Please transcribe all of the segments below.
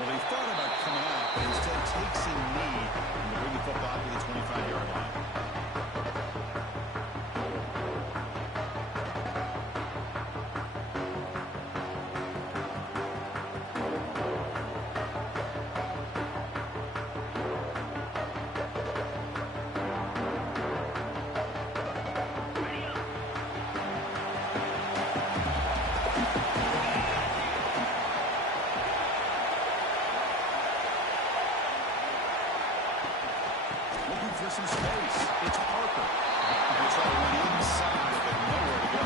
Well, they thought about coming out, but instead takes a knee and they bring the football to the 25-yard line. For some space. It's Parker. They try to run inside, but nowhere to go.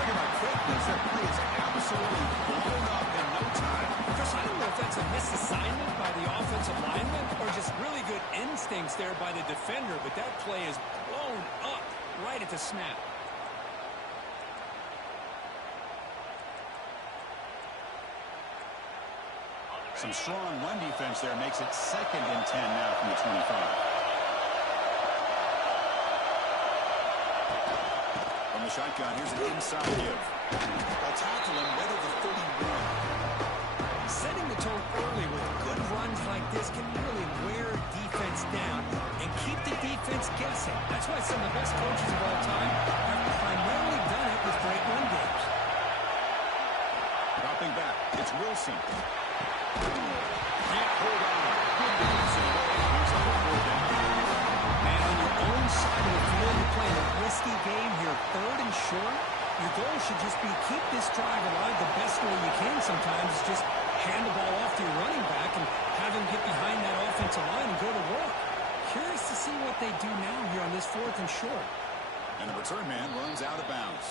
Talking about quickness, that play is absolutely blown up in no time. Chris, I don't know if that's a misassignment by the offensive lineman or just really good instincts there by the defender, but that play is blown up right at the snap. Some strong run defense there makes it 2nd and 10 now from the 25. From the shotgun, here's an inside give. They'll tackle him right at the 31. Setting the tone early with good runs like this can really wear defense down and keep the defense guessing. That's why some of the best coaches of all time have primarily done it with great run games. Dropping back, it's Wilson. Can't hold on. Good defensive play. Here's a 4th down. And on your own side of the field, you're playing a risky game here, 3rd and short. Your goal should just be keep this drive alive the best way you can sometimes. Is just hand the ball off to your running back and have him get behind that offensive line and go to work. Curious to see what they do now here on this 4th and short. And the return man runs out of bounds.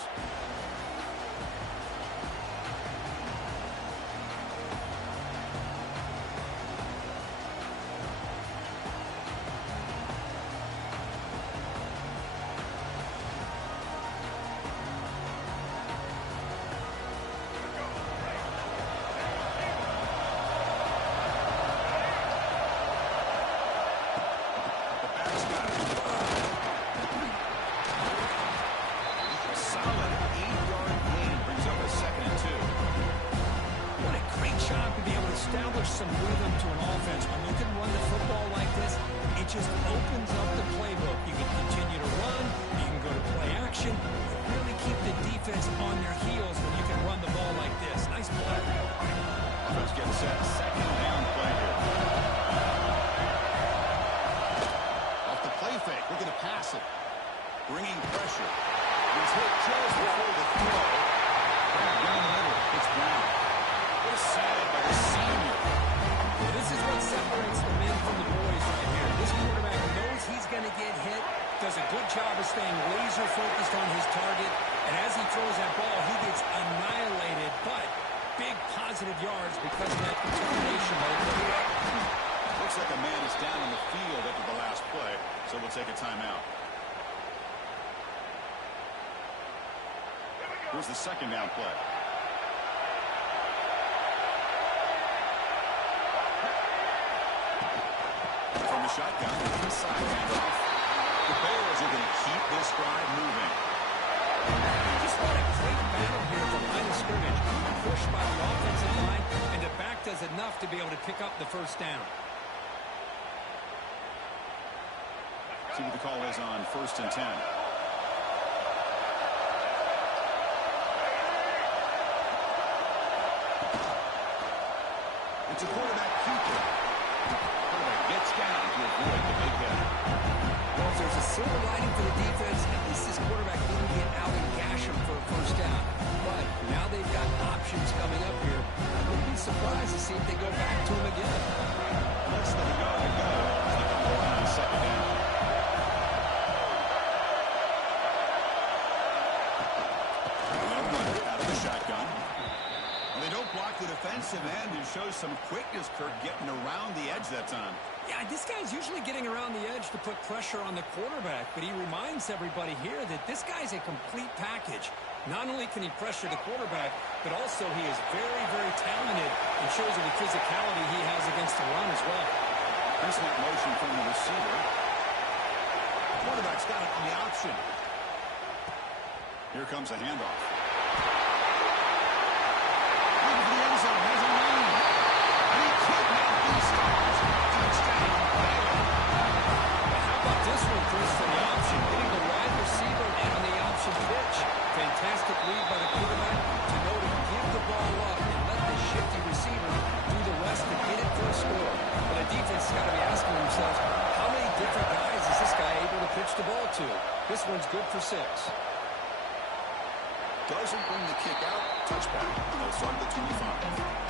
Some rhythm to an offense. When you can run the football like this, it just opens up the playbook. You can continue to run, you can go to play action, really keep the defense on their heels when you can run the ball like this. Nice play. Offense gets set. 2nd down play here. Off the play fake, looking to pass it. Bringing pressure. He's hit just before the throw. Back down the middle. It's Brown. What a save by the senior. This is what separates the men from the boys right here. This quarterback knows he's going to get hit, does a good job of staying laser focused on his target, and as he throws that ball, he gets annihilated, but big positive yards because of that determination by the quarterback. Looks like a man is down on the field after the last play, so we'll take a timeout. Here's the 2nd down play. From the shotgun, inside handoff. The Bears are going to keep this drive moving. Just what a great battle here at the line of scrimmage. Pushed by the offensive line, and the back does enough to be able to pick up the 1st down. See what the call is on 1st and 10. It's a quarterback keeper. Quarterback gets down to avoid the big hit. Well, if there's a silver lining for the defense, at least this quarterback didn't get out and gash him for a 1st down. But now they've got options coming up here. I wouldn't be surprised to see if they go back to him again. Less than a yard to go. They can go on 2nd down. Out of the shotgun. They don't block the defensive end and show some quickness, Kirk, getting around the edge that time. Yeah, this guy's usually getting around the edge to put pressure on the quarterback, but he reminds everybody here that this guy's a complete package. Not only can he pressure the quarterback, but also he is very, very talented and shows you the physicality he has against the run as well. Here's that motion from the receiver. The quarterback's got it on the option. Here comes a handoff. Into the end zone. There's a run. one's good for 6. Doesn't bring the kick out. Touchback. They'll start at the 25.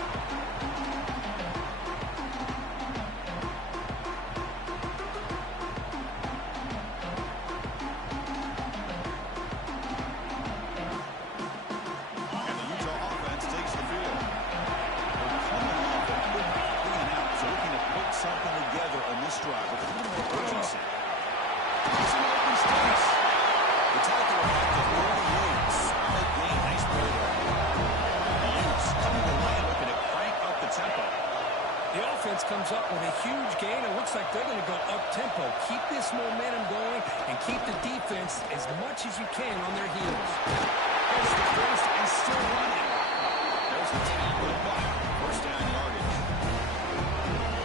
Comes up with a huge gain. It looks like they're going to go up-tempo. Keep this momentum going and keep the defense as much as you can on their heels. There's the first and still running. There's the tackle block. First down yardage.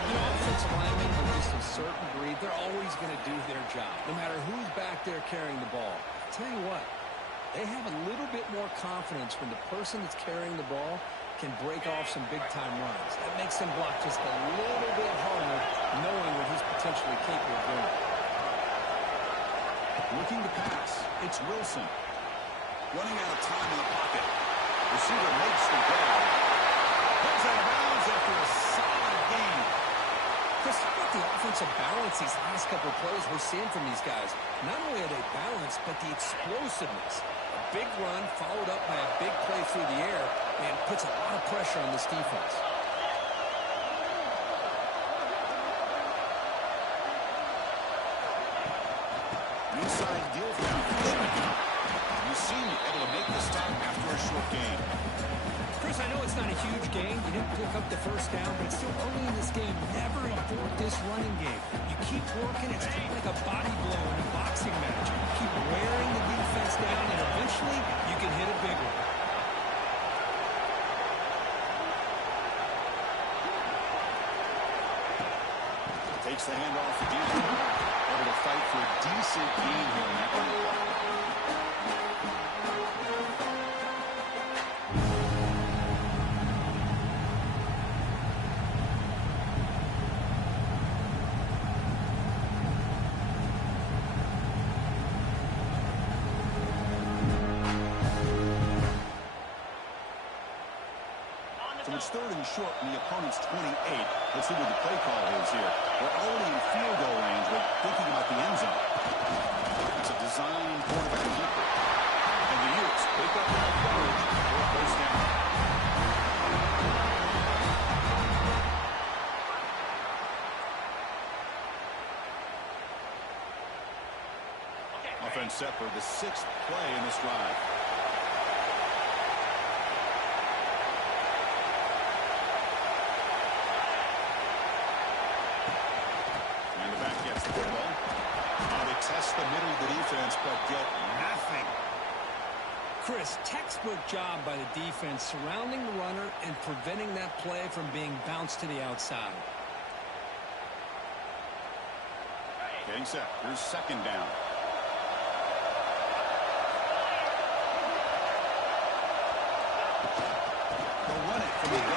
You know, offensive linemen are just a certain breed. They're always going to do their job, no matter who's back there carrying the ball. I'll tell you what, they have a little bit more confidence when the person that's carrying the ball can break off some big-time runs. That makes them block just a little bit harder, knowing what he's potentially capable of doing. Looking to pass. It's Wilson. Running out of time in the pocket. Receiver makes the grab. Goes out of bounds after a solid gain. Chris, how about the offensive balance these last couple of plays we're seeing from these guys? Not only are they balanced, but the explosiveness. A big run followed up by a big play through the air, and puts a lot of pressure on this defense. Inside deal down. You seem able to make the stop after a short gain. Chris, I know it's not a huge gain. You didn't pick up the first down, but it's still early in this game. Never abort this running game. You keep working. It's kind of like a body blow in a boxing match. Keep wearing the defense down, and eventually you can hit a big one. Takes the handoff again. Able to fight for a decent gain here in that one. So it's 3rd and short from the opponent's 28. Let's see what the play call is here. We're already in field goal range, but thinking about the end zone. It's a design quarterback keeper. And the Utes pick up that coverage for a first down. Offense set for the 6th play in this drive. Test the middle of the defense, but get nothing. Chris, textbook job by the defense surrounding the runner and preventing that play from being bounced to the outside. Getting set. Here's 2nd down. They'll run it from the gun.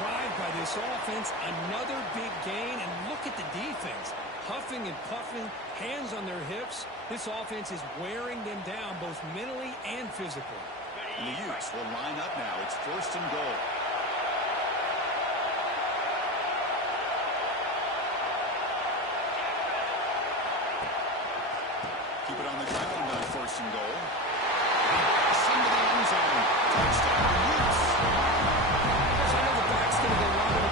Drive by this offense, another big gain, and look at the defense. Huffing and puffing, hands on their hips. This offense is wearing them down both mentally and physically. And the Utes will line up now. It's 1st and goal. Keep it on the ground on 1st and goal. Into the end zone. Touchdown, Utes.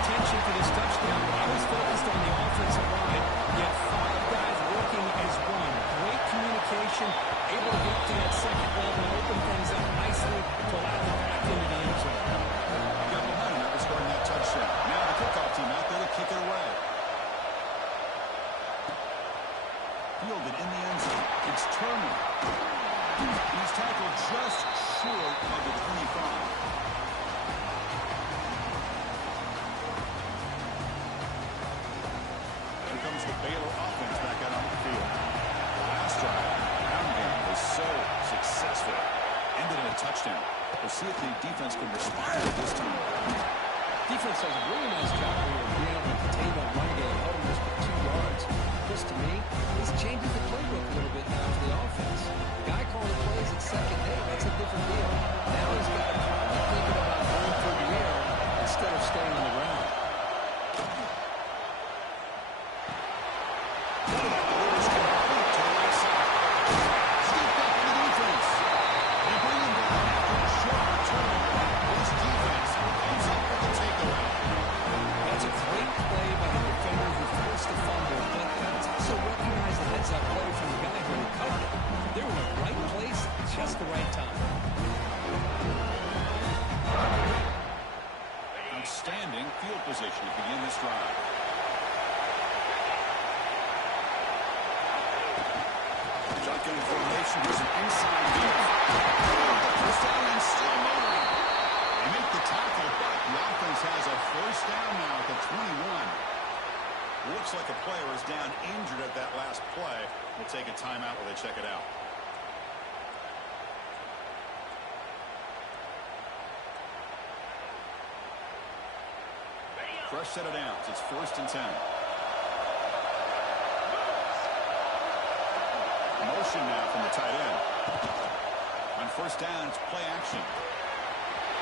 Attention for this touchdown. I was focused on the offensive line. Yet 5 guys working as one. Great communication, able to get to that 2nd level and open things up nicely to allow them back into the end zone. Got behind after scoring that touchdown. Now the kickoff team out there to kick it away. Fielded in the end zone. It's Turner. He's tackled just short of the 25. The Baylor offense back out on the field. The last drive, the ground game was so successful. Ended in a touchdown. The see if the defense can respond at this time. Defense does a really nice job here of being able to contain that run game, held him just for 2 yards. This, to me, this changes the playbook a little bit now for the offense. Guy calling the plays at second, hey, that's a different deal. Now he's got to probably thinking about going through the air instead of staying on the ground. Outstanding field position to begin this drive. Shotgun formation. Here's an inside deal. First down and still moving. They make the tackle, but the offense has a first down now at the 21. Looks like a player is down injured at that last play. We'll take a timeout while they check it out. Fresh set of downs. It's 1st and 10. Motion now from the tight end. On 1st down, it's play action.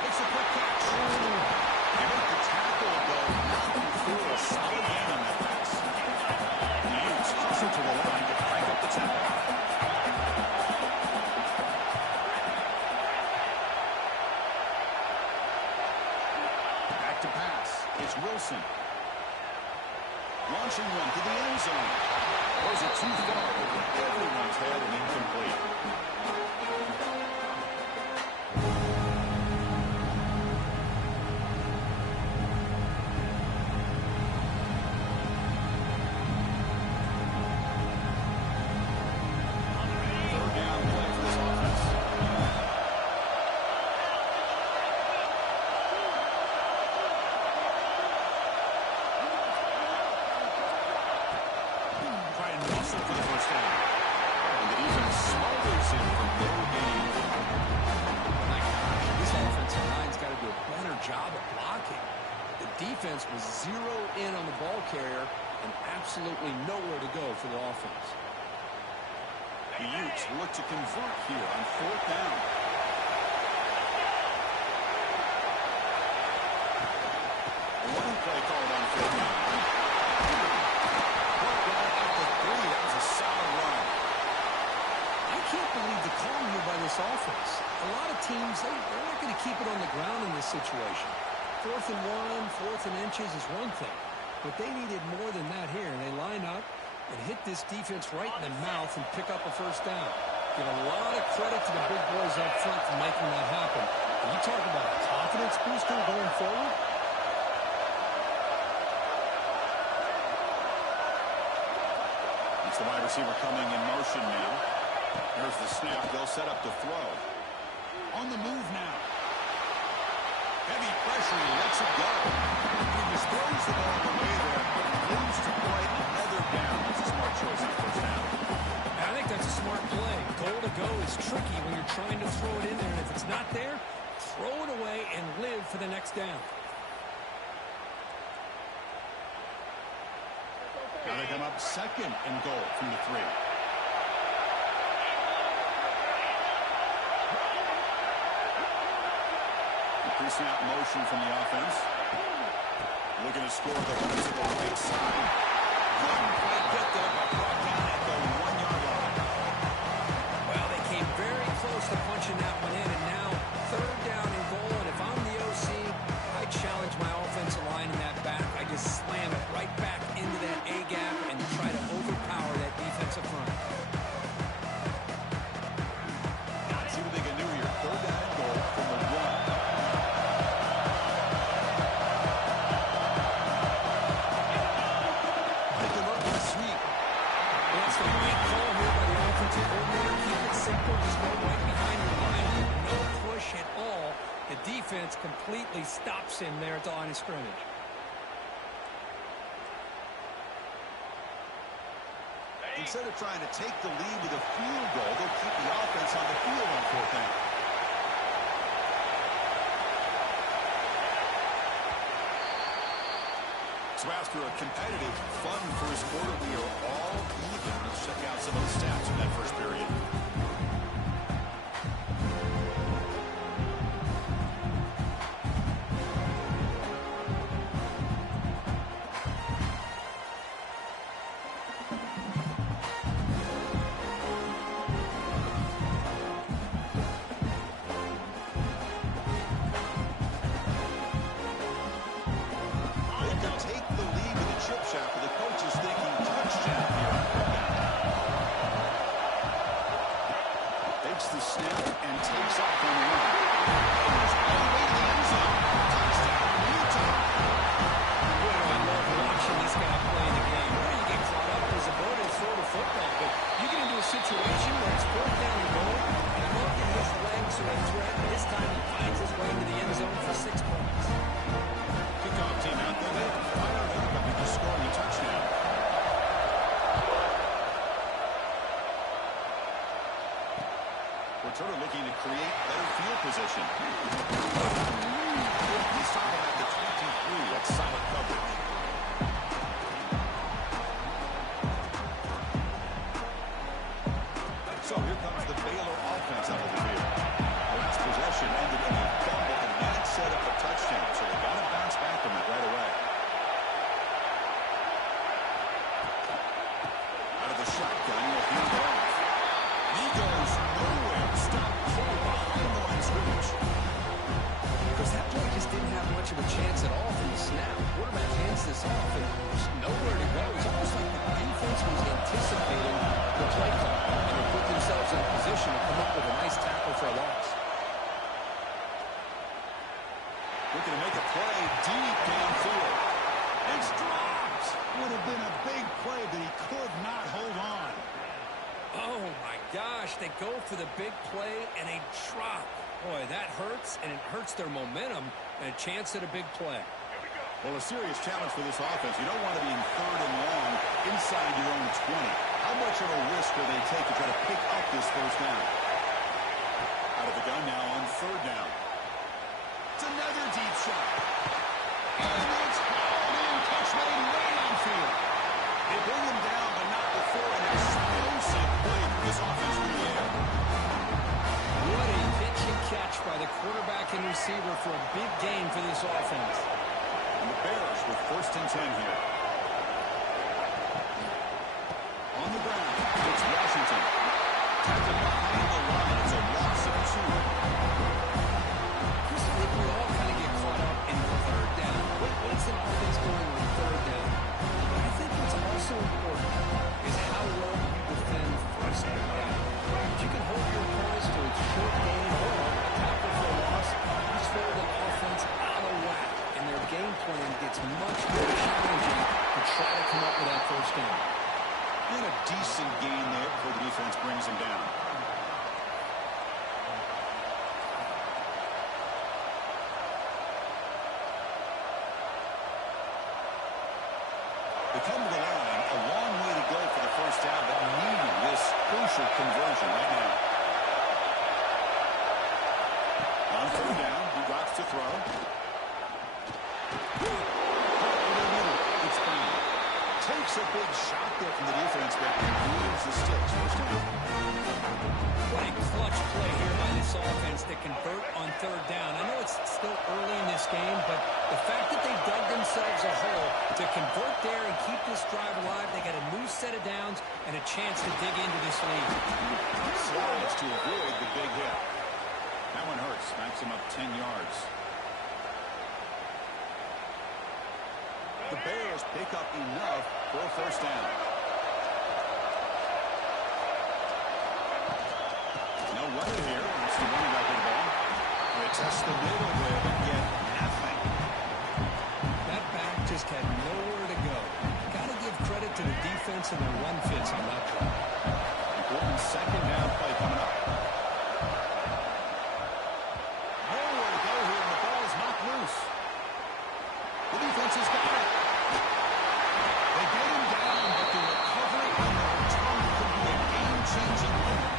It's a quick catch. They make the tackle, though. Nothing through a solid game on that pass. The Utes closer to the line to crank up the tempo. Back to pass. It's Wilson. Launching one to the end zone. Throws it too far over everyone's head and incomplete. Third down play for this offense. For the first down. And the defense smothers him for no gain. My gosh, this offensive line's got to do a better job of blocking. The defense was zeroed in on the ball carrier and absolutely nowhere to go for the offense. The Utes look to convert here on 4th down. One play called on 4th down. I can't believe the call here by this offense. A lot of teams, they're not going to keep it on the ground in this situation. 4th and 1, 4th and inches is one thing. But they needed more than that here. And they line up and hit this defense right in the mouth and pick up a first down. Give a lot of credit to the big boys up front for making that happen. And you talk about a confidence booster going forward. It's the wide receiver coming in motion now. There's the snap. They'll set up to throw. On the move now. Heavy pressure. He lets it go. He just throws the ball away there, but moves to play another down. That's a smart choice on 1st down. I think that's a smart play. Goal to go is tricky when you're trying to throw it in there, and if it's not there, throw it away and live for the next down. Now they come up 2nd and goal from the 3. Pre-snap motion from the offense. Looking to score the one to the right side. Couldn't quite get there, but brought down at the 1-yard line. Well, they came very close to punching that one in, and now 3rd down and goal. And if I'm the OC, I challenge my offensive line in that back. I just slam it right back into that A-gap and try to overpower that defensive front. See what they can do here. 3rd down and goal from the 1. That's the right call here by the offensive coordinator. Keep it simple. Just go right behind your line. No push at all. The defense completely stops him there at the line of scrimmage. Instead of trying to take the lead with a field goal, they'll keep the offense on the field on 4th down. So after a competitive, fun first quarter, we are all even. Let's check out some of the stats from that first period. Returner looking to create better field position. He's talking about the 23. That's solid coverage. So here comes the Baylor offense up over here. Last possession ended in a fumble, and that set up a touchdown. So they got to bounce back from that right away. Out of the shotgun, he'll hand it off. He goes nowhere. Stop cold behind the line of scrimmage. Because that play just didn't have much of a chance at all from the snap. Quarterback hands this off, and there's nowhere to go. It's almost like the defense was anticipating the play call, and they put themselves in a position to come up with a nice tackle for a loss. Looking to make a play deep downfield. It's dropped. Would have been a big play, but he could not hold on. Oh, my gosh. They go for the big play, and a drop. Boy, that hurts, and it hurts their momentum, and a chance at a big play. Well, a serious challenge for this offense. You don't want to be in 3rd and long inside your own 20. How much of a risk will they take to try to pick up this first down? Out of the gun now on 3rd down. It's another deep shot. And it's hauled in. Catch made way downfield. They bring him down, but not before an explosive play for this offense through the air. What a pitch and catch by the quarterback and receiver for a big gain for this offense. And the Bears with 1st and 10 here. On the ground, it's Washington. Tackled behind the line. It's a loss of 2. Chris, I think we all kind of get caught up in 3rd down. What's the offense doing on 3rd down? But I think what's also important is how well you defend 1st down. If you can hold your opponents to a short gain or a tackle for a loss, you throw the offense out of whack, and their game plan gets much more challenging to try to come up with that 1st down. And a decent gain there before the defense brings him down. They come to the line, a long way to go for the 1st down, but needing this crucial conversion right now. On 3rd down, he drops to throw. It's Brown. Takes a big shot there from the defense, but moves the sticks. 1st down. What a clutch play here by this offense to convert on 3rd down. I know it's still early in this game, but the fact that they dug themselves a hole to convert there and keep this drive alive, they got a new set of downs and a chance to dig into this lead. Slides to avoid the big hit. That one hurts. Backs him up 10 yards. The Bears pick up enough for a 1st down. No running here. It's the running back of the ball. They test the middle there, but get nothing. That back just had nowhere to go. Got to give credit to the defense and their run fits on that play. Important 2nd down play coming up. Nowhere to go here, and the ball is knocked loose. The defense has got it. They get him down, but the recovery and the return could be a game-changing moment.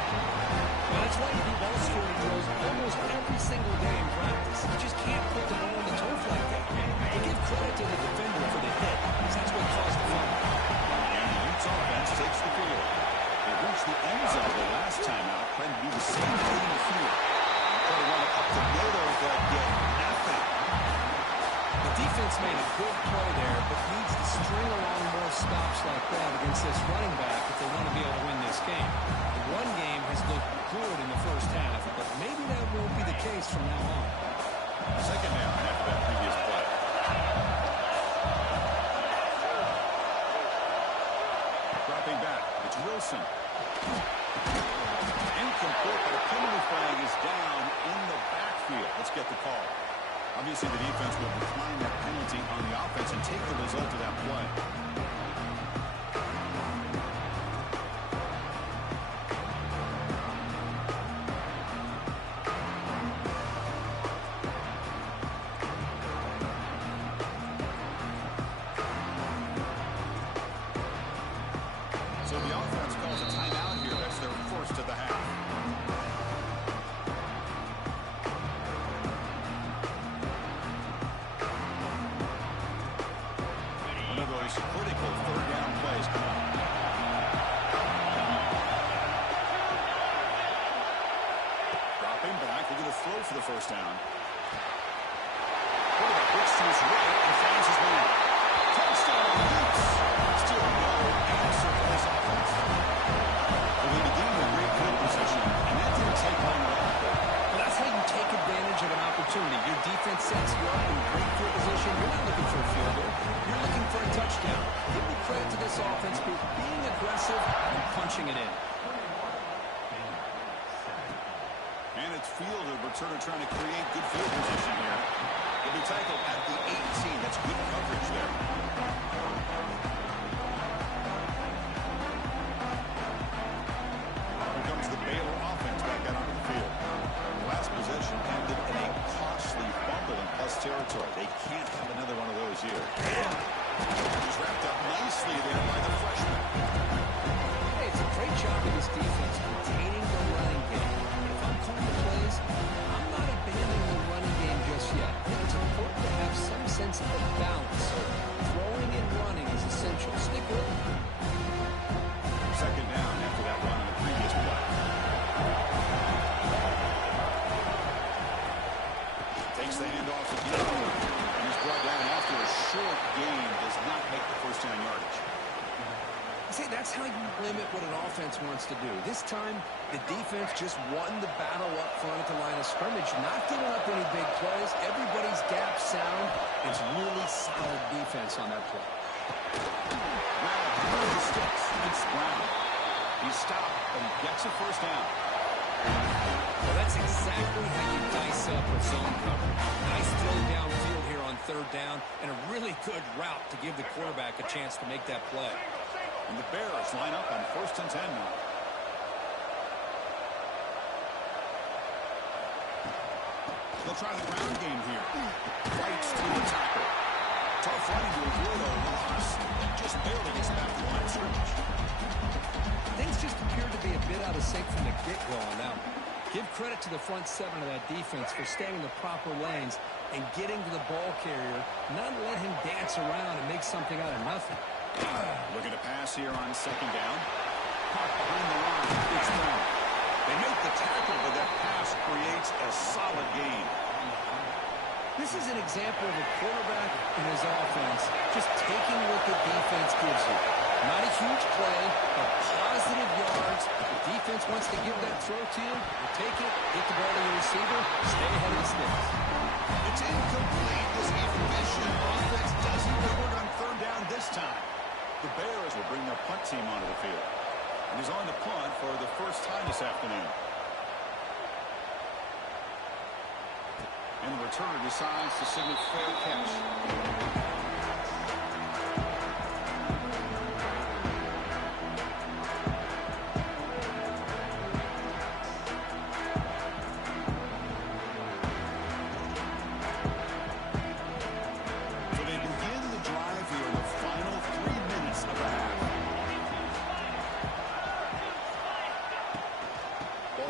Well, that's why you do ball security drills almost every single day in practice. You just can't put the ball in the turf like that. But give credit to the defender for the hit, because that's what caused the fumble. And the Utes offense takes the field. They reached the end zone the last time out, trying to do the same thing in the field. Try to run it up the middle, but get nothing. The defense made a good play there, but needs to string along more stops like that against this running back if they want to be able to win this game. The run game has looked good in the first half, but maybe that won't be the case from now on. Second down after that previous play. Dropping back, it's Wilson. Incomplete, but a penalty flag is down in the backfield. Let's get the call. Obviously, the defense will decline that penalty on the offense and take the result of that play. So the offense calls a timeout here. That's their first of the half. One of those critical third down plays come up. Dropping back, they're going to throw for the first down. Quarterback looks to his right and finds his man. Touchdown, Utes. Still no answer for this offense. Well, they begin in a great field position, and that didn't take long at all. Well, that's how you take advantage of an opportunity. Your defense sets you up in great field position. You're not looking for a field goal. You're looking for a touchdown. Give the credit to this offense for being aggressive and punching it in. And it's field of returner trying to create good field position here. He'll be tackled at the 18. That's good coverage there. Here comes the Baylor offense back out onto the field. The last possession ended in a costly fumble in plus territory. They can't have another one of those here. He's wrapped up nicely there by the freshman. Hey, it's a great job of this defense containing the running game. If I'm calling the plays, I'm not abandoning the running game just yet. I think it's important to have some sense of balance. So throwing and running is essential. Stick with it. Second down after that run on the previous play. Takes the handoff again and is brought down after a short gain. Does not make the first down yardage. See, that's how you limit what an offense wants to do. This time, the defense just won the battle up front at the line of scrimmage, not giving up any big plays. Everybody's gap sound. It's really solid defense on that play. Brown, the sticks. It's Brown. He's stopped, but he gets a first down. Well, that's exactly how you dice up a zone cover. Nice throw downfield here on third down, and a really good route to give the quarterback a chance to make that play. And the Bears line up on 1st and 10 now. They'll try the ground game here. Fights through the tackle. Tough running to avoid a loss. Just barely gets back to the line of scrimmage. Things just appeared to be a bit out of sync from the get-go on that one. Give credit to the front seven of that defense for staying in the proper lanes and getting to the ball carrier, not let him dance around and make something out of nothing. Looking to pass here on second down. Caught behind the line. It's down. They make the tackle, but that pass creates a solid gain. This is an example of a quarterback and his offense just taking what the defense gives you. Not a huge play, but positive yards. The defense wants to give that throw to you. You take it, get the ball to your receiver, stay ahead of the sticks. It's incomplete. This efficient offense doesn't work on third down this time. The Bears will bring their punt team onto the field. And he's on the punt for the first time this afternoon. And the returner decides to signal fair catch.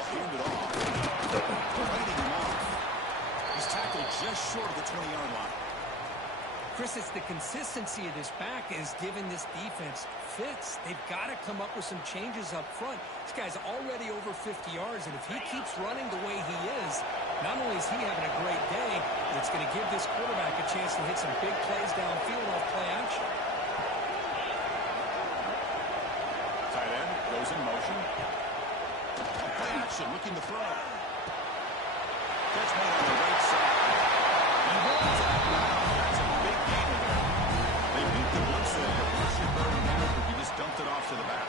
Handed off. Fighting him off. He's tackled just short of the 20-yard line. Chris, it's the consistency of this back is giving this defense fits. They've got to come up with some changes up front. This guy's already over 50 yards, and if he keeps running the way he is, not only is he having a great day, but it's going to give this quarterback a chance to hit some big plays downfield off play action. Tight end goes in motion. Play action, looking to throw. Catch made on the right side. He runs out now. That's a big gain there. They beat the blitz there. Pressure burning down, but he just dumped it off to the back.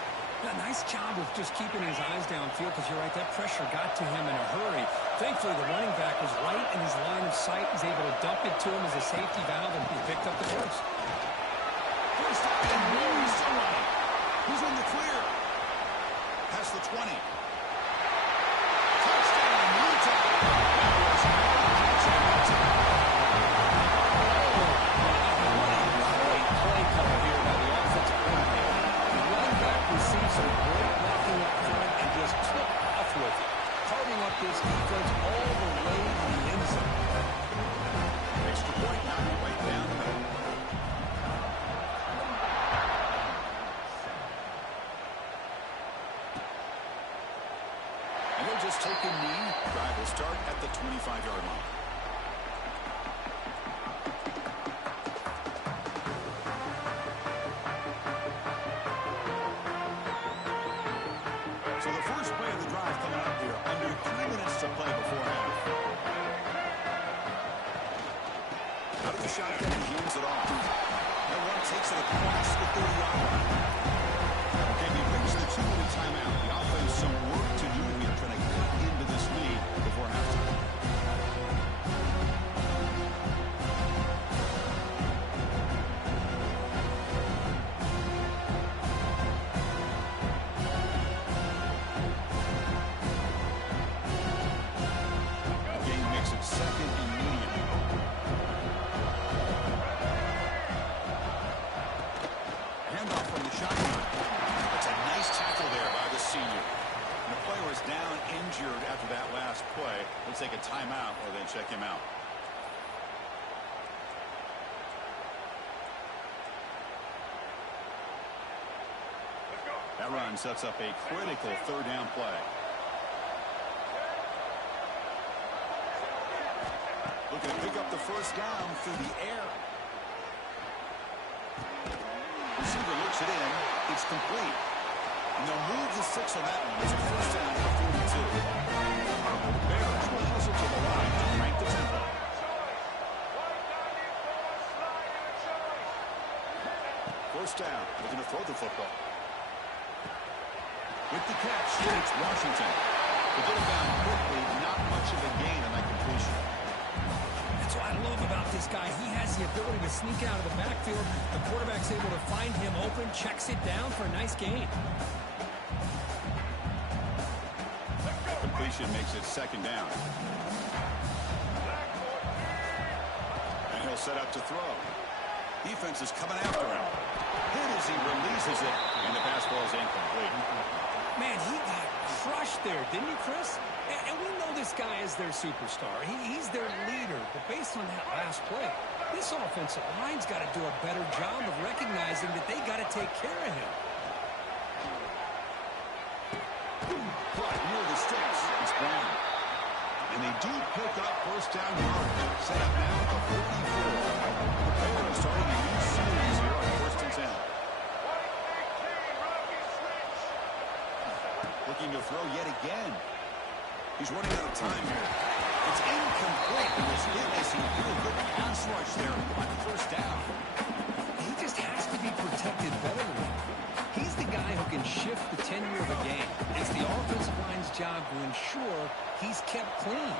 A nice job of just keeping his eyes downfield because you're right, that pressure got to him in a hurry. Thankfully, the running back was right in his line of sight. He's able to dump it to him as a safety valve, and he picked up the first. First and more, he's still running. He's in the clear. Past the 20. Touchdown, Utah. Some great blocking up front and just took off with it, carving up this defense all the way to the end zone. Extra point, knocked it right down the middle. And they'll just take a knee. Drive will start at the 25-yard line. So the first play of the drive coming up here. Under 3 minutes to play before half. Out of the shotgun, he hands it off. And one takes it across the 30-yard line. Okay, we reached the 2-minute timeout. The offense some work to do here, trying to get into this lead before halftime. Second and medium. Handoff from the shotgun. That's a nice tackle there by the senior. And the player is down injured after that last play. We'll take a timeout or then check him out. That run sets up a critical third down play. Looking to pick up the first down through the air. Receiver looks it in. It's complete. And they'll move the 6 on that one. It's first down for 42. Bears will hustle to the line to crank the tempo. First down. Looking to throw the football. With the catch, it's Washington. To get it down quickly, not much of a gain on that completion. That's what I love about this guy. He has the ability to sneak out of the backfield. The quarterback's able to find him open, checks it down for a nice gain. Completion makes it second down. And he'll set up to throw. Defense is coming after him. Hit as he releases it, and the pass ball is incomplete. Man, he got crushed there, didn't he, Chris? And we know this guy is their superstar. He's their leader. But based on that last play, this offensive line's got to do a better job of recognizing that they got to take care of him. Caught near the sticks. It's Brown. And they do pick up first down yardage. Set up now at the 44. The Bears starting a new series here on 1st and 10. Looking to throw yet again. He's running out of time here. It's incomplete. He was hit as he threw a good pass rush there on first down. He just has to be protected better than that. He's the guy who can shift the tenure of a game. It's the offensive line's job to ensure he's kept clean.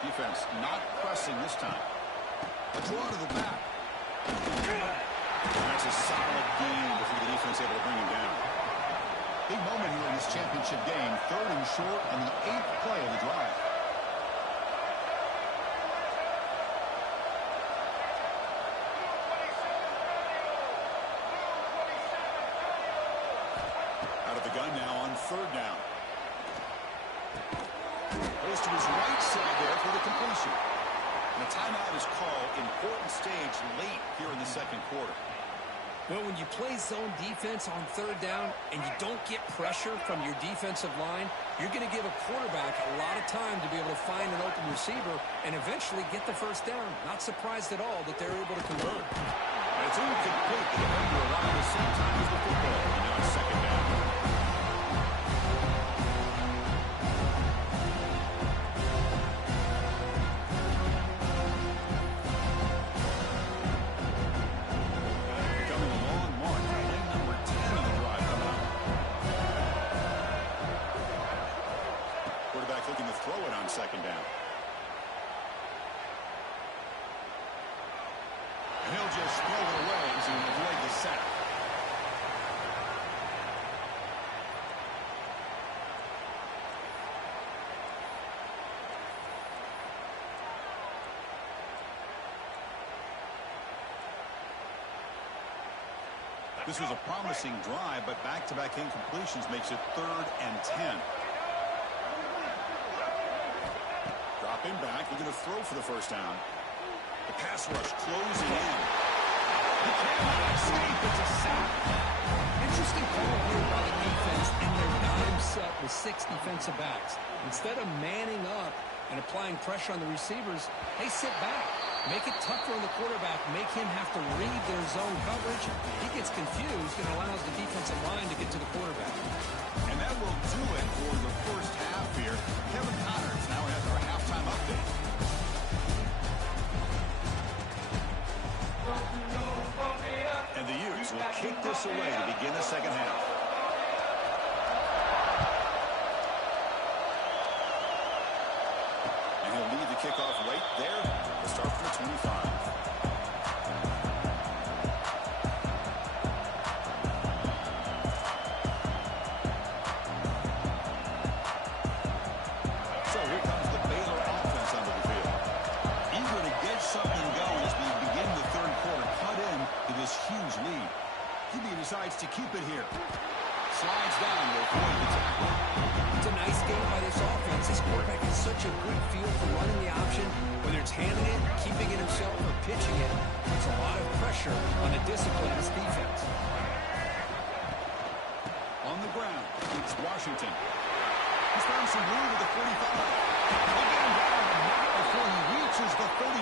Defense not pressing this time. A draw to the back. And that's a solid gain before the defense able to bring him down. Big moment here in this championship game. 3rd and short on the 8th play of the drive. Out of the gun now on 3rd down. Goes to his for the completion. And a timeout is called. Important stage late here in the second quarter. Well, when you play zone defense on third down and you don't get pressure from your defensive line, you're going to give a quarterback a lot of time to be able to find an open receiver and eventually get the first down. Not surprised at all that they're able to convert. And it's incomplete. The defender arrived at the same time as the football. And now it's second down. Second down. And he'll just throw it away to avoid the sack. This was a promising drive, but back-to-back incompletions makes it 3rd and 10. Dropping back, looking to throw for the first down. The pass rush closing in. He cannot escape. It's a sack. Interesting call here by the defense in their dime set with 6 defensive backs. Instead of manning up and applying pressure on the receivers, they sit back. Make it tougher on the quarterback. Make him have to read their zone coverage. He gets confused and allows the defensive line to get to the quarterback. And that will do it for the first half here. Kevin Connors now has our halftime update. And the Utes will kick this away to begin the second half. And he'll lead the kickoff right there. We'll start from the 25. So here comes the Baylor offense under the field. Eager to get something going as we begin the third quarter. Cut in to this huge lead. He decides to keep it here. Slides down to avoid the tackle. It's a nice game by this offense. This quarterback has such a good feel for running the option. Whether it's handing it, keeping it himself, or pitching it, puts a lot of pressure on a disciplined defense. On the ground, it's Washington. He's found some room at the 45. They'll get him down, but not before he reaches the 39.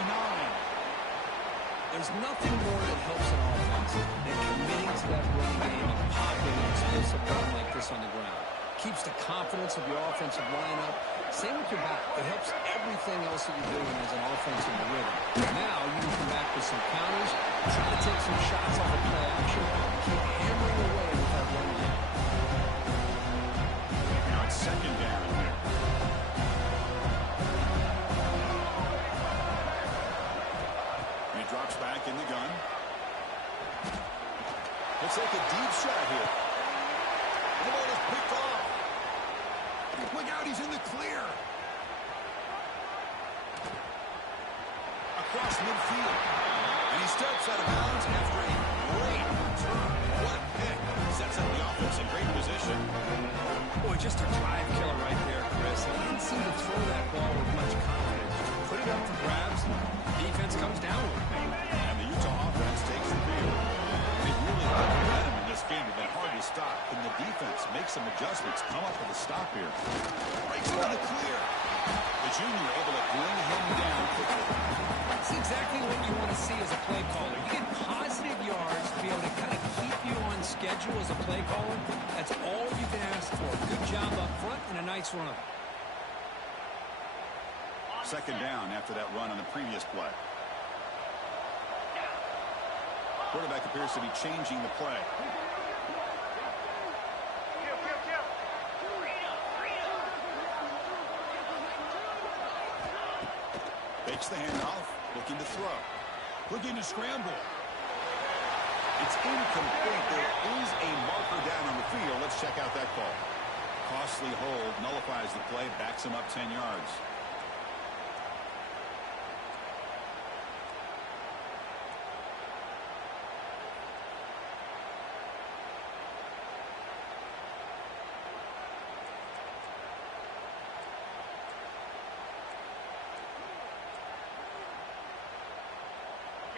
There's nothing more that helps an offense than committing to that running game and popping an explosive run like this on the ground. Keeps the confidence of your offensive lineup. Same with your back. It helps everything else that you're doing as an offense in the rhythm. Now you can come back with some counters, try to take some shots off of play action, keep hammering away with that run game. Now it's second down here. And he drops back in the gun. Looks like a deep shot here. The ball is picked off. Look out, he's in the clear. Across midfield. And he steps out of bounds after a great return. What a pick. Sets up the offense in great position. Boy, just a drive killer right there, Chris. He didn't seem to throw that ball with much confidence. Put it up for grabs. Defense comes down with it. And the Utah offense takes the field. They really got momentum in this game. It's been hard to stop. Can the defense make some adjustments? Come up with a stop here. Breaks into the clear. The junior able to bring him down quickly. That's exactly what you want to see as a play caller. You get positive yards to be able to kind of keep you on schedule as a play caller. That's all you can ask for. Good job up front and a nice run. Second down after that run on the previous play. Quarterback appears to be changing the play. Fakes the handoff, looking to throw. Looking to scramble. It's incomplete. There is a marker down on the field. Let's check out that call. Costly hold, nullifies the play, backs him up 10 yards.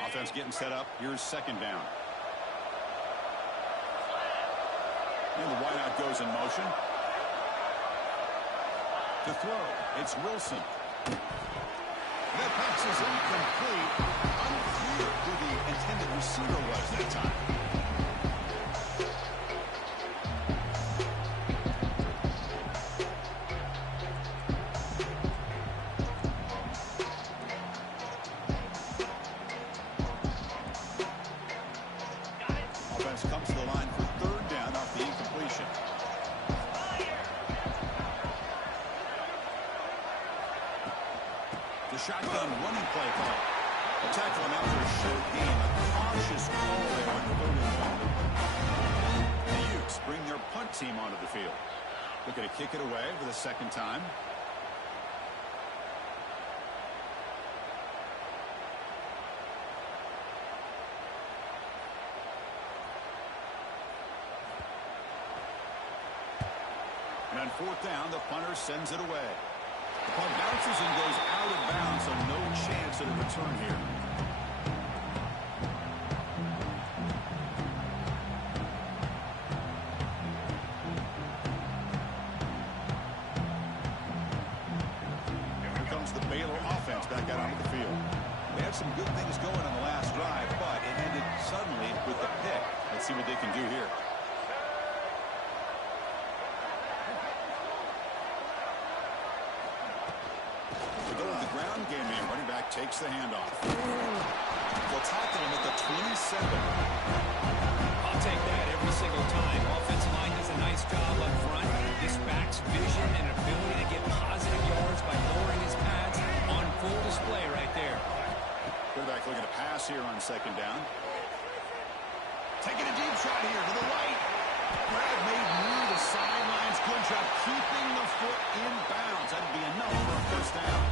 Offense getting set up. Here's second down. And the wideout goes in motion. To throw, it's Wilson. That pass is incomplete. Unclear who the intended receiver was that time. Offense comes to the line for third down off the incompletion. The shotgun running play call. A tackle him after a short game. A cautious call there on third and one. The Utes bring their punt team onto the field. Looking to kick it away for the second time. And on fourth down, the punter sends it away. The punt bounces and goes out of bounds, so no chance at a return here. Here comes the Baylor offense back out onto the field. They had some good things going on the last drive, but it ended suddenly with the pick. Let's see what they can do here. Game man, running back takes the handoff. They'll tackle him at the 27. I'll take that every single time. Offensive line does a nice job up front. This back's vision and ability to get positive yards by lowering his pads on full display right there. Quarterback looking to pass here on second down. Taking a deep shot here to the right. Brad made near the sidelines. Good job keeping the foot in bounds. That'd be enough for a first down.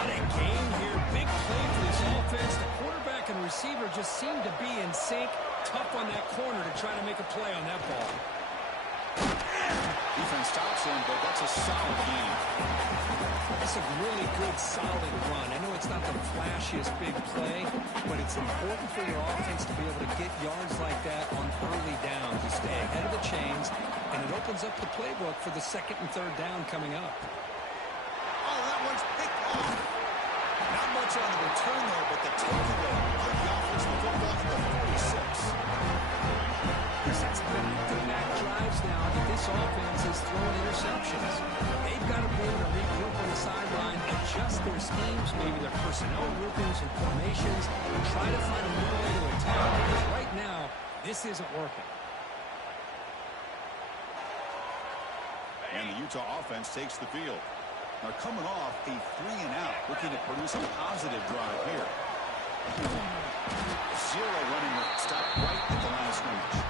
What a game here. Big play for this offense. The quarterback and receiver just seem to be in sync. Tough on that corner to try to make a play on that ball. Defense stops him, but that's a solid game. That's a really good, solid run. I know it's not the flashiest big play, but it's important for your offense to be able to get yards like that on early downs. You stay ahead of the chains, and it opens up the playbook for the second and third down coming up. Oh, that one's picked off. Not much on the return there, but the takeaway of the offense will go back to the 46. That's back-to-back drives now that this offense is throwing interceptions. They've got to be able to regroup on the sideline, adjust their schemes, maybe their personnel groupings and formations, and try to find a new way to attack, because right now, this isn't working. And the Utah offense takes the field. Now coming off a 3-and-out, looking to produce a positive drive here. Zero running room, stop right at the line of scrimmage.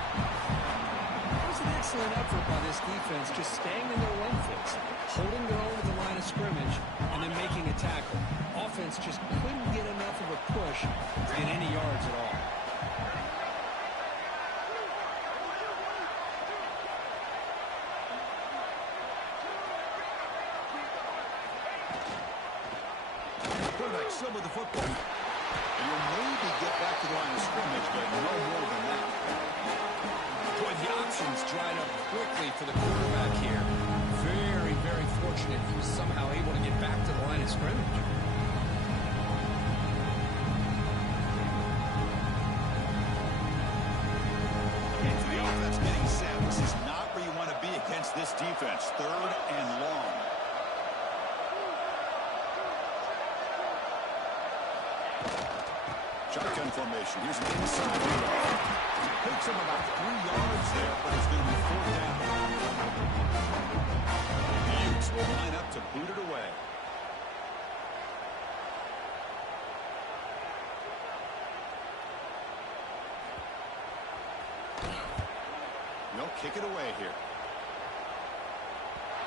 That was an excellent effort by this defense, just staying in their run fits, holding their own at the line of scrimmage, and then making a tackle. Offense just couldn't get enough of a push to get any yards at all. Quarterback still with the football. And you'll maybe get back to the line of scrimmage, but no more than that. Boy, the options dried up quickly for the quarterback here. Very, very fortunate he was somehow able to get back to the line of scrimmage. And to the offense getting set. This is not where you want to be against this defense. Third and long. Shotgun formation. Here's an inside handoff. Takes him about 3 yards there, but it's going to be fourth down. The Utes will line up to boot it away. They'll kick it away here.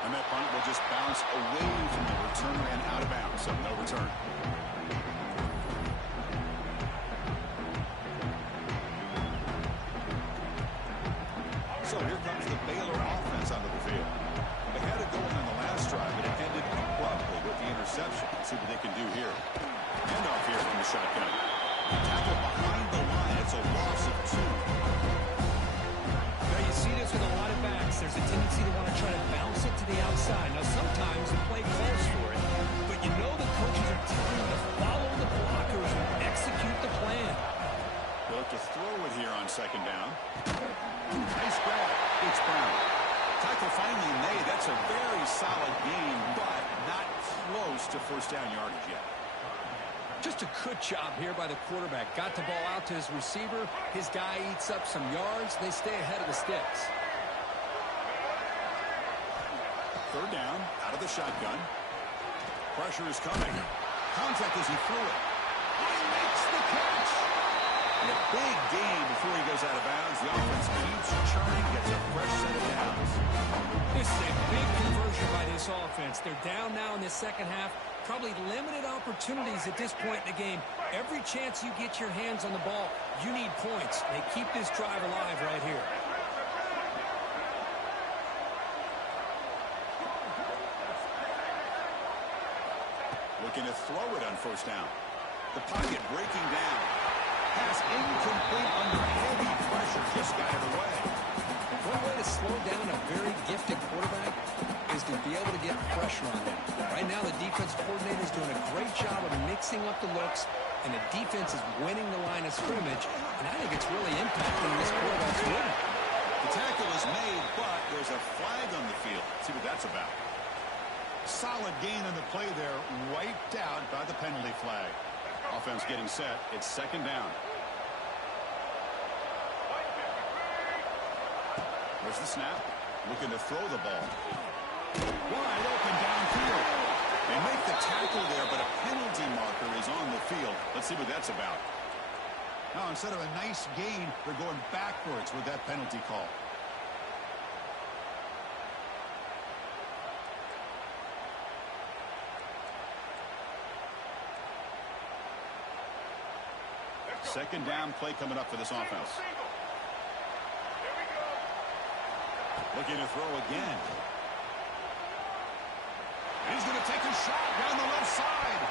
And that punt will just bounce away from the returner and out of bounds, so no return. So here comes the Baylor offense onto the field. They had it going on the last drive, but it ended abruptly with the interception. Let's see what they can do here. Handoff here from the shotgun. to the outside. Now, sometimes the play calls for it, but you know the coaches are telling you to follow the blockers and execute the plan. They'll have to throw it here on second down. Nice grab. It's Brown. Tackle finally made. That's a very solid gain, but not close to first down yardage yet. Just a good job here by the quarterback. Got the ball out to his receiver. His guy eats up some yards. They stay ahead of the sticks. Third down, out of the shotgun. Pressure is coming. Contact as he threw it. He makes the catch. And a big gain before he goes out of bounds. The offense keeps churning, gets a fresh set of downs. This is a big conversion by this offense. They're down now in the second half. Probably limited opportunities at this point in the game. Every chance you get your hands on the ball, you need points. They keep this drive alive right here. Looking to throw it on first down. The pocket breaking down. Pass incomplete under heavy pressure. Just got it away. One way to slow down a very gifted quarterback is to be able to get pressure on them. Right now, the defensive coordinator is doing a great job of mixing up the looks, and the defense is winning the line of scrimmage, and I think it's really impacting this quarterback's win. The tackle is made, but there's a flag on the field. Let's see what that's about. Solid gain on the play there, wiped out by the penalty flag. Offense getting set. It's second down. There's the snap. Looking to throw the ball. Wide open downfield. They make the tackle there, but a penalty marker is on the field. Let's see what that's about. Now, instead of a nice gain, they're going backwards with that penalty call. Second down play coming up for this offense. Looking to throw again. He's going to take a shot down the left side.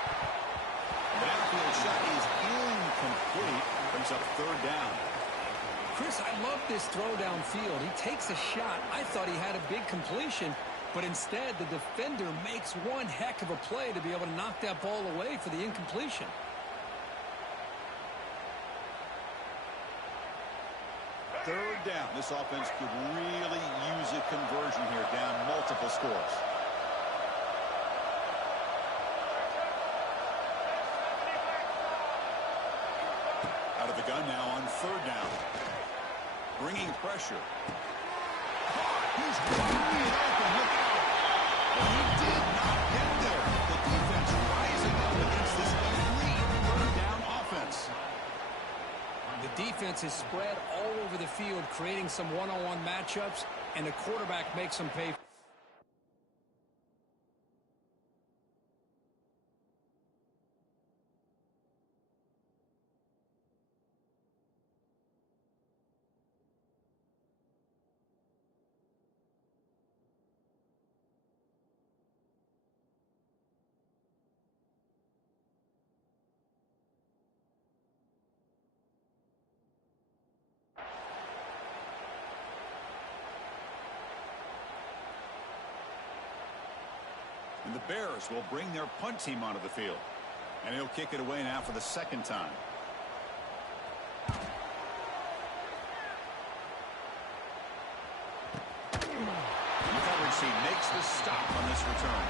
The downfield shot is incomplete. Brings up third down. Chris, I love this throw downfield. He takes a shot. I thought he had a big completion, but instead the defender makes one heck of a play to be able to knock that ball away for the incompletion. Third down. This offense could really use a conversion here, down multiple scores. Out of the gun now on third down. Bringing pressure. He's wide open. Look out. But he did not get there. The defense rising up against this elite third down offense. The defense is spread all over the field, creating some one-on-one matchups, and the quarterback makes them pay. And the Bears will bring their punt team onto the field. And he'll kick it away now for the second time. The coverage team makes the stop on this return.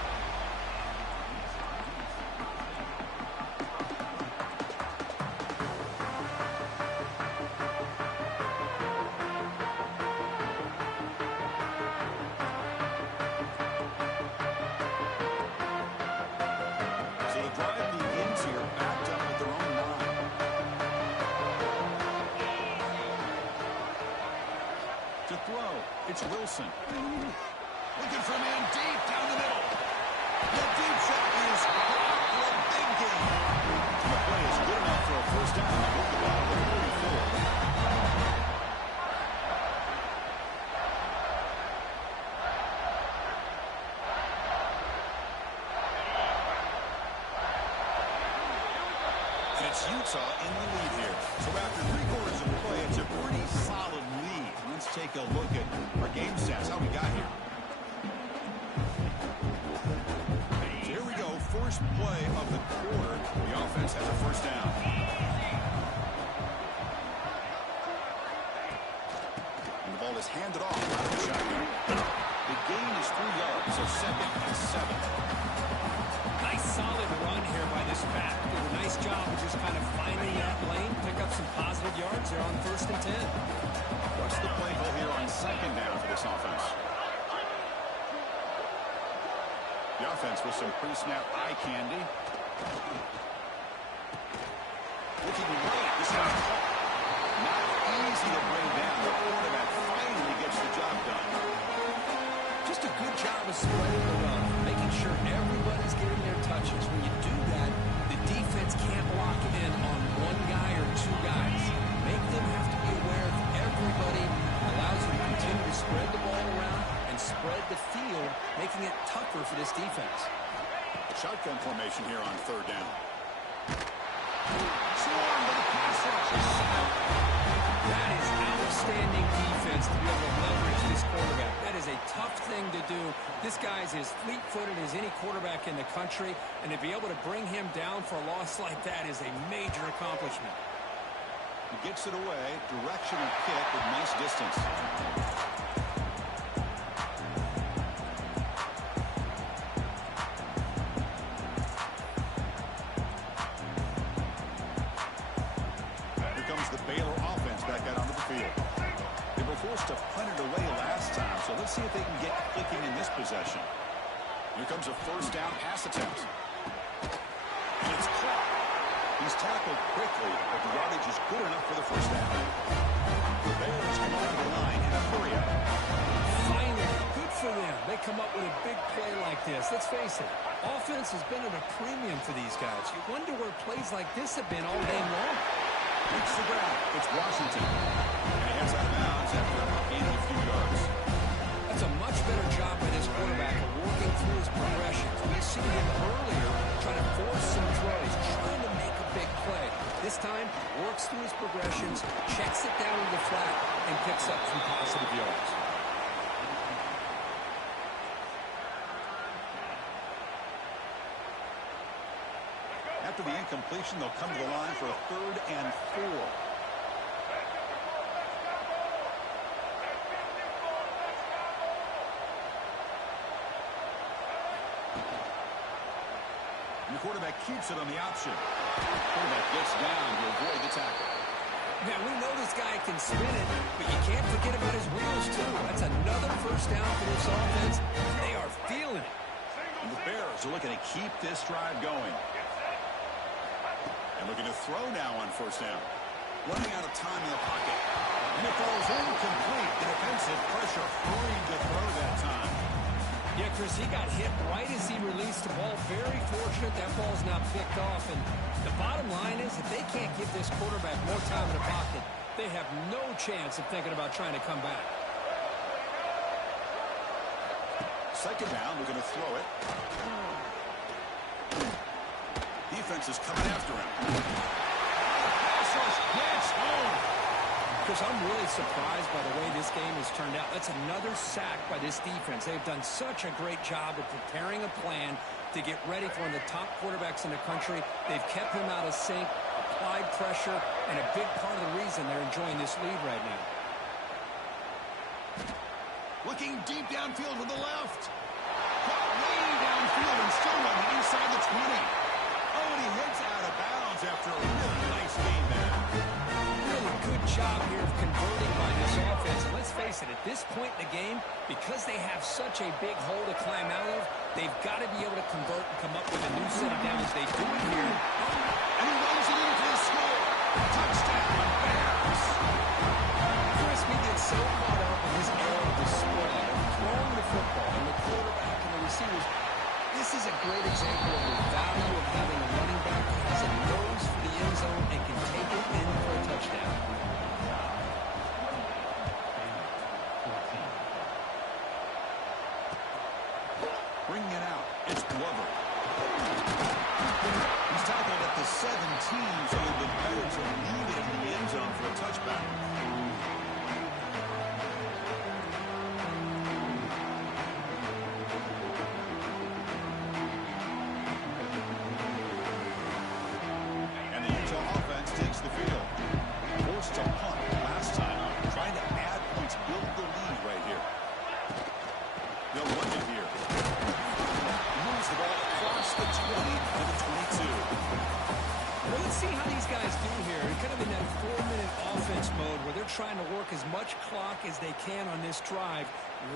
It's Wilson. Looking for a man deep down the middle. The deep shot is caught for a big gain. The play is good enough for a first down. They move the ball to the 44. And it's Utah in the lead here. So after 3 quarters of play, it's a pretty solid lead. Let's take a look at our game stats, how we got here. first play of the quarter. The offense has a first down. And the ball is handed off out of the shotgun. The gain is 3 yards, so 2nd and 7. Nice solid run here by this back. Did a nice job of just kind of finding that lane, pick up some positive yards there on 1st and 10. What's the play call here on 2nd down for this offense? The offense with some pre-snap eye candy. Looking right. This one's caught. Not easy to bring down. The quarterback finally gets the job done. Just a good job of spreading the run, making sure everybody's getting their touches. When you do that, the defense can't lock in on one guy or 2 guys. Make them have to be aware of everybody. Allows them to continue to spread the ball around and spread the field, making it tougher for this defense. Shotgun formation here on 3rd down. Swarm with the pass rush. That is outstanding defense to be able to leverage this quarterback. That is a tough thing to do. This guy's as fleet-footed as any quarterback in the country, and to be able to bring him down for a loss like that is a major accomplishment. He gets it away. Directional kick with nice distance. Here comes the Baylor offense back out onto the field. They were forced to punt it away last time, so let's see if they can get clicking in this possession. Here comes a 1st down pass attempt. And it's caught. He's tackled quickly, but the yardage is good enough for the 1st down. The Bears come over the line in a hurry up. Finally, good for them. They come up with a big play like this. Let's face it, offense has been at a premium for these guys. You wonder where plays like this have been all game long. Reach the grab. It's Washington. And he heads out of bounds after gaining a few yards. That's a much better job by this quarterback of working through his progressions. We've seen him earlier trying to force some throws, trying to make a big play. This time, works through his progressions, checks it down to the flat, and picks up some positive yards. After the incompletion, they'll come to the line for a 3rd and 4. And the quarterback keeps it on the option. Quarterback gets down to avoid the tackle. Now, we know this guy can spin it, but you can't forget about his wheels, too. That's another 1st down for this offense. They are feeling it. And the Bears are looking to keep this drive going. And looking to throw now on 1st down. Running out of time in the pocket. And it falls incomplete. The defensive pressure hurried to throw that time. Yeah, Chris, he got hit right as he released the ball. Very fortunate that ball's not picked off. And the bottom line is if they can't give this quarterback more time in the pocket, they have no chance of thinking about trying to come back. 2nd down, we're going to throw it. Defense is coming after him. Pass rush gets home. Chris, I'm really surprised by the way this game has turned out. That's another sack by this defense. They've done such a great job of preparing a plan to get ready for one of the top quarterbacks in the country. They've kept him out of sync, applied pressure, and a big part of the reason they're enjoying this lead right now. Looking deep downfield to the left. Caught way downfield and still on the inside the 20. Oh, and he heads out of bounds after a really nice game there. Really good job here of converting by this offense. And let's face it, at this point in the game, because they have such a big hole to climb out of, they've got to be able to convert and come up with a new set of downs. They do it here. And he runs it in for the score. Touchdown, Bears. Chris, we get so caught up in this era of the spread, throwing the football, and the quarterback and the receivers. This is a great example of the value of having a running back who has a nose for the end zone and can take it in for a touchdown. Bringing it out. It's Glover. He's tackled at the 17, so it'd been better to leave it in the end zone for a touchback. see how these guys do here. They're kind of in that 4-minute offense mode where they're trying to work as much clock as they can on this drive,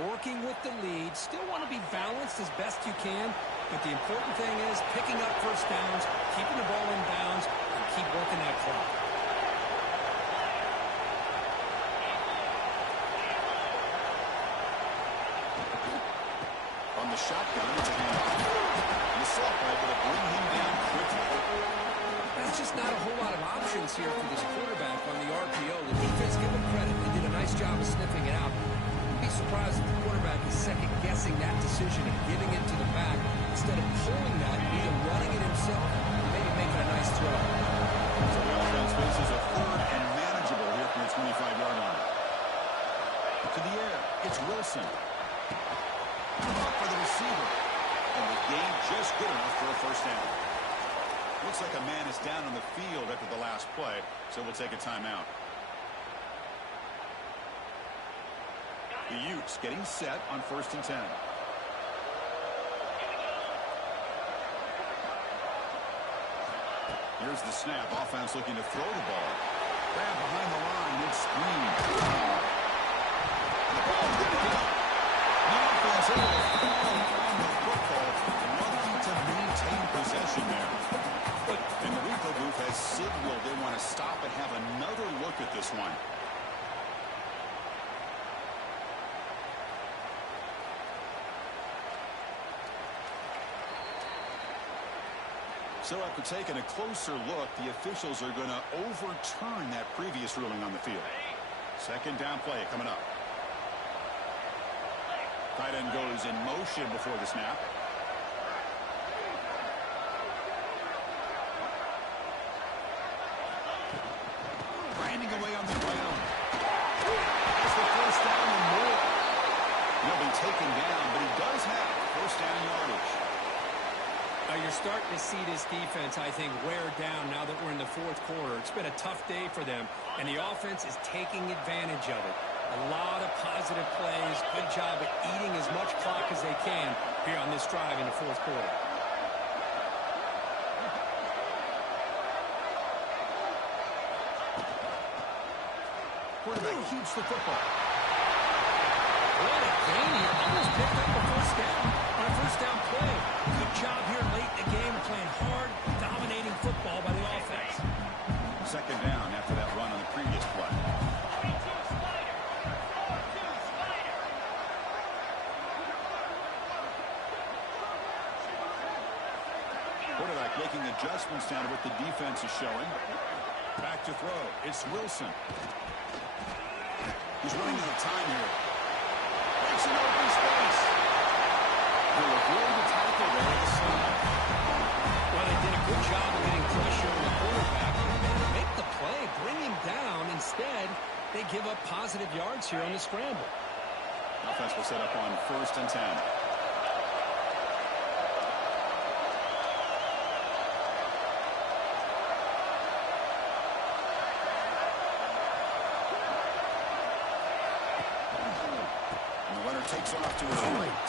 working with the lead. Still want to be balanced as best you can, but the important thing is picking up first downs, keeping the ball in bounds, and keep working that clock. On the shotgun, it's a handoff. And the sophomore able to bring him down quickly. There's just not a whole lot of options here for this quarterback on the RPO. The defense, give him credit. They did a nice job of sniffing it out. I'd be surprised if the quarterback is second-guessing that decision and giving it to the back instead of pulling that and either running it himself or maybe making a nice throw. So the offense faces a third and manageable here from the 25-yard line. To the air, it's Wilson. Up for the receiver. And the game just good enough for a first down. Looks like a man is down on the field after the last play, so we'll take a timeout. The Utes getting set on 1st and 10. Here's the snap. Offense looking to throw the ball. Grab behind the line and screen. And the ball's going to go. The offense able to fall on the football, looking to maintain possession there. And the replay booth has signaled they want to stop and have another look at this one. So after taking a closer look, the officials are going to overturn that previous ruling on the field. Second down play coming up. Tight end goes in motion before the snap. Grinding away on the ground. It's the first down and more. He'll be taken down, but he does have first down yardage. You're starting to see this defense, I think, wear down now that we're in the fourth quarter. It's been a tough day for them, and the offense is taking advantage of it. A lot of positive plays. Good job at eating as much clock as they can here on this drive in the fourth quarter. Quarterback keeps the football. What a gain here. Almost picked up a first down on a first down play. Good job here late in the game, playing hard, dominating football by the offense. Second down after that run on the previous play. Quarterback making adjustments down to what the defense is showing. Back to throw. It's Wilson. He's running out of time here. Breaks an open space. He'll avoid the tackle there at the side. Well, they did a good job of getting pressure on the quarterback. They make the play, bring him down. Instead, they give up positive yards here on the scramble. Offense will set up on 1st and 10. Takes off to his right.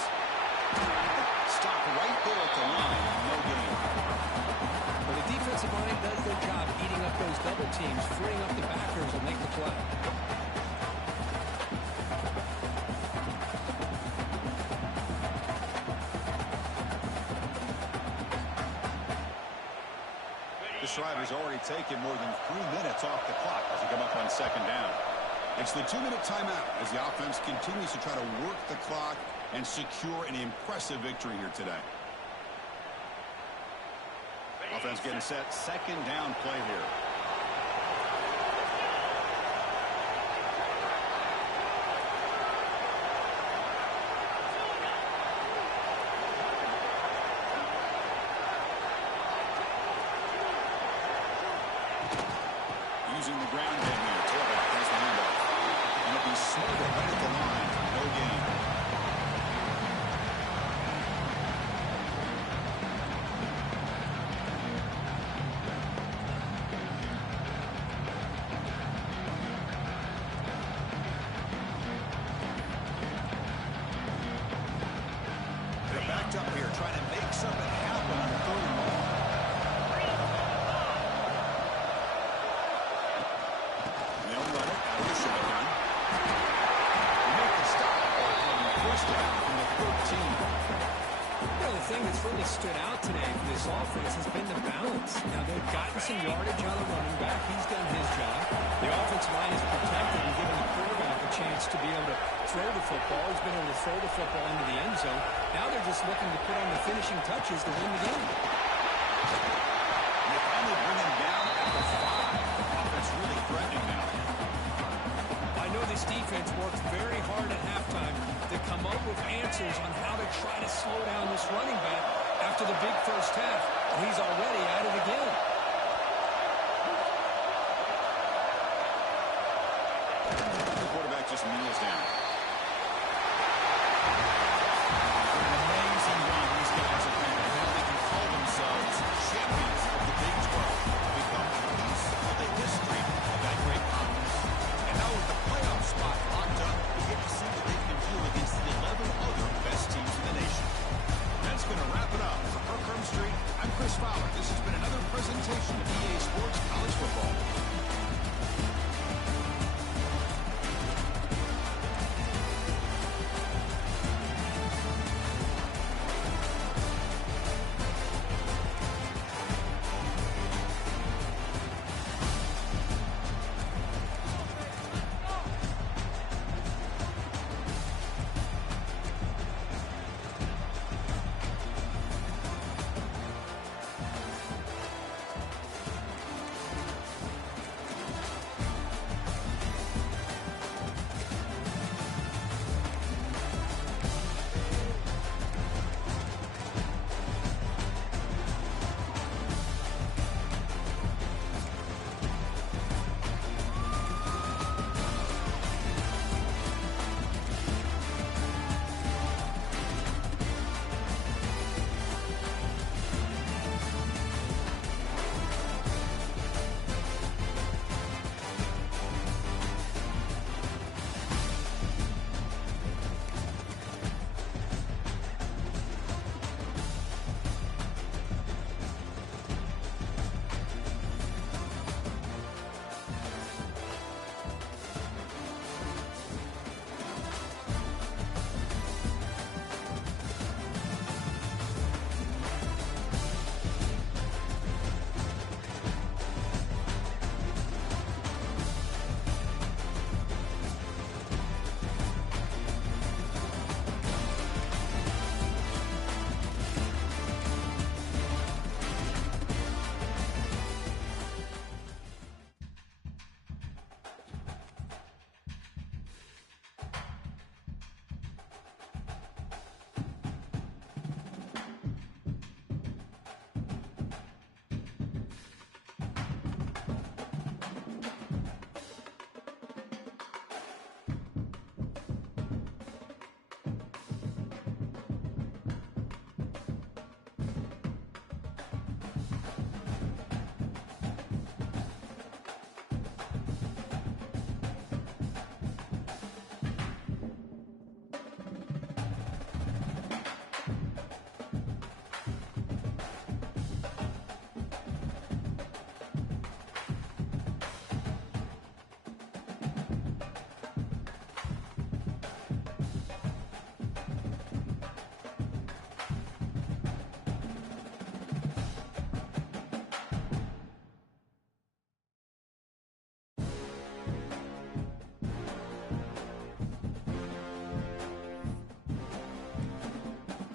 Stop right there at the line. No gain. Well, the defensive line does their job eating up those double teams, freeing up the backers to make the play. This drive has already taken more than 3 minutes off the clock as we come up on second down. It's the 2-minute timeout as the offense continues to try to work the clock and secure an impressive victory here today. Offense getting set. Second down play here. Using the ground game here. Quarterback has the handoff. And it'll be smothered right at the line. No gain. They're backed up here trying to make something happen on 3rd and long. thing that's really stood out today for this offense has been the balance. Now, they've gotten some yardage out of the running back. He's done his job. The offensive line is protected and given the quarterback a chance to be able to throw the football. He's been able to throw the football into the end zone. Now they're just looking to put on the finishing touches to win the game. They finally bring him down at the 5. Offense really threatening now. I know this defense worked very hard at halftime to come up with answers on how to try to slow down this running back after the big first half. He's already at it again.